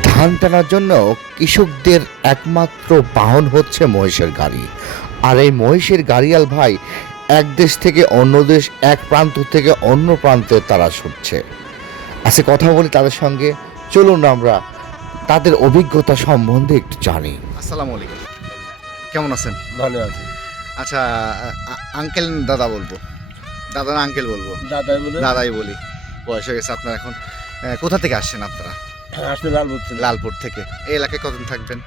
ধান টানার জন্য কৃষকদের একমাত্র বাহন হচ্ছে মহিষের গাড়ি। আর এই মহিষের গাড়িয়াল ভাই এক দেশ থেকে অন্য দেশ এক প্রান্ত থেকে অন্য প্রান্তে তারা ছুটছে। আজকে কথা বলি তাদের সঙ্গে। চলুন আমরা তাদের অভিজ্ঞতা সম্বন্ধে একটু জানি। আসসালামু আলাইকুম। কেমন আছেন? ভালো আছে। আচ্ছা আঙ্কেল দাদা বলব? দাদা না আঙ্কেল বলব? দাদাই বলে দাদাই বলি। বয়স হয়ে গেছে আপনার এখন। কোথা থেকে আসছেন আপনারা? আসলে লাল বুঝছেন লালপুর থেকে। এই এলাকায় কতদিন থাকবেন?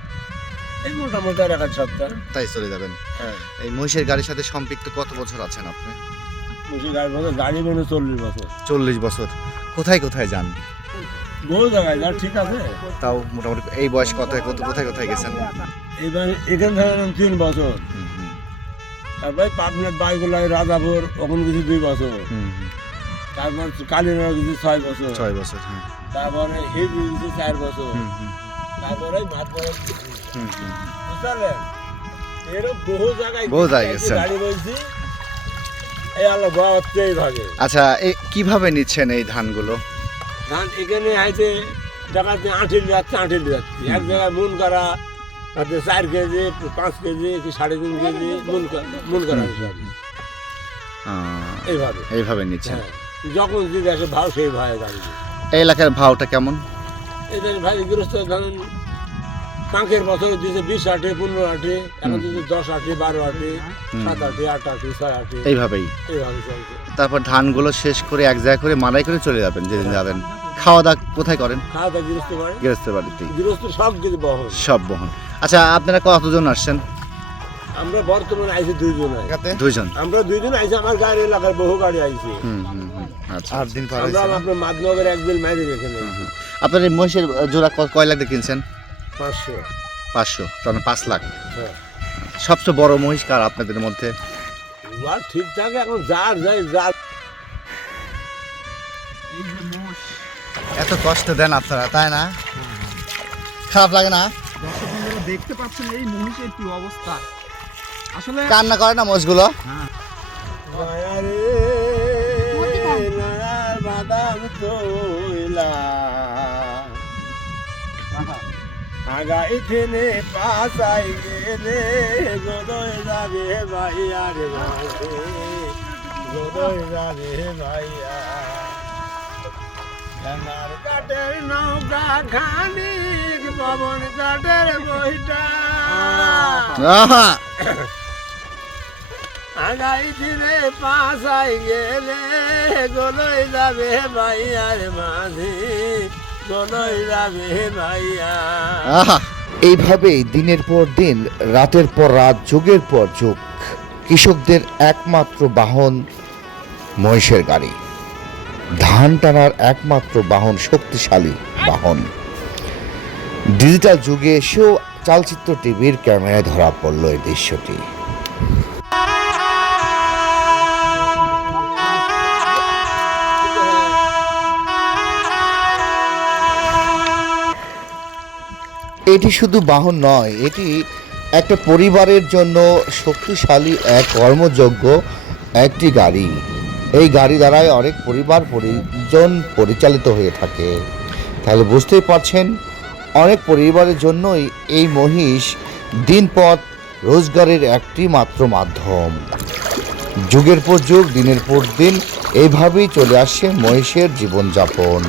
এই মোটামুটি আর এক সপ্তাহ। তাই চলে যাবেন? হ্যাঁ। এই মহিষের গাড়ির সাথে সম্পৃক্ত কত বছর আছেন আপনি? মুসি গাড়ি বছর গাড়ি মানে চল্লিশ বছর। চল্লিশ বছর। কোথায় কোথায় যান? বহু জায়গায় যা ঠিক আছে। তাও মোটামুটি এই বয়স কোথায় কত কোথায় কোথায় গেছেন? এবার এখান থেকে তিন বছর। তারপরে পাটনার বাইগুলাই রাজাপুর ওখানে কিছু দুই বছর। তারপর কালীনগর কিছু ছয় বছর। ছয় বছর হ্যাঁ। তারপরে হিবি কিছু চার বছর। তারপরে ভাত। বুঝলেন? এরকম বহু জায়গায় বহু জায়গায় গাড়ি বলছি এই আলো গোয়া হচ্ছে এইভাবে। আচ্ছা এই কীভাবে নিচ্ছেন এই ধানগুলো? ধান এখানে আছে দেখাচ্ছে আঁটিল যাচ্ছে আঁটিল যাচ্ছে। এক জায়গায় মন করা তাতে চার কেজি পাঁচ কেজি কি সাড়ে তিন কেজি মন মন করা এইভাবে। এইভাবে নিচ্ছেন। হ্যাঁ। যখন যে দেশে ভাও সেই ভাবে গাড়ি এই এলাকার ভাওটা কেমন? এদের ভাই গৃহস্থ ধরেন পাঁকের বছর দিয়েছে বিশ আটে পনেরো আটে এখন দিচ্ছে দশ আটে বারো আটে সাত আটে আট আটে ছয় আটে। এইভাবেই। এইভাবে চলছে। তারপর ধানগুলো শেষ করে এক জায়গায় করে মারাই করে চলে যাবেন যেদিন যাবেন। খাওয়া দাওয়া কোথায় করেন? খাওয়া দাওয়া গৃহস্থ করে গৃহস্থের বাড়িতেই। গৃহস্থ সব কিছু বহন। সব বহন। আচ্ছা আপনারা কতজন আসছেন? আমরা বর্তমানে আইছি দুইজন। দুইজন। আমরা দুইজন আইছি আমার গাড়ি এলাকার বহু গাড়ি আইছি। হুম আচ্ছা আট দিন আমরা আপনার মাদনগর এক বিল মাইরে এখানে। আপনার এই মহিষের জোড়া কয় লাখ দিয়ে কিনছেন? পাঁচশো। পাঁচশো তার পাঁচ লাখ। হ্যাঁ। সবচেয়ে বড় মহিষ কার আপনাদের মধ্যে? আর ঠিক এখন যার যাই যার। এত কষ্ট দেন আপনারা তাই না? খারাপ লাগে না? দেখতে পাচ্ছেন এই মহিষের কি অবস্থা? কান্না করে না মোষগুলো মায়ারে নায়ার বাদাম তৈলা আগাই থেনে পাশাই গেলে গদয় যাবে ভাইয়ার মাঝে গদয় যাবে ভাইয়া ডাঙার কাটের নৌকা খানিক পবন কাটের বইটা আহা! আগাই দিনে পাশাই গেলে গলই যাবে ভাইয়ার মাঝে গলই যাবে ভাইয়া! এইভাবেই দিনের পর দিন, রাতের পর রাত, যুগের পর যুগ, কৃষকদের একমাত্র বাহন মহিষের গাড়ি। ধান টানার একমাত্র বাহন শক্তিশালী বাহন। ডিজিটাল যুগে এসেও চালচিত্র টিভির ক্যামেরায় ধরা পড়ল এই দৃশ্যটি। এটি শুধু বাহন নয়, এটি একটা পরিবারের জন্য শক্তিশালী, এক কর্মযোগ্য একটি গাড়ি। এই গাড়ি দ্বারাই অনেক পরিবার, পরিজন পরিচালিত হয়ে থাকে। তাহলে বুঝতেই পারছেন, অনেক পরিবারের জন্যই এই মহিষ দিনপথ রোজগারের একটি মাত্র মাধ্যম। যুগের পর যুগ, দিনের পর দিন, এইভাবেই চলে আসছে মহিষের জীবনযাপন।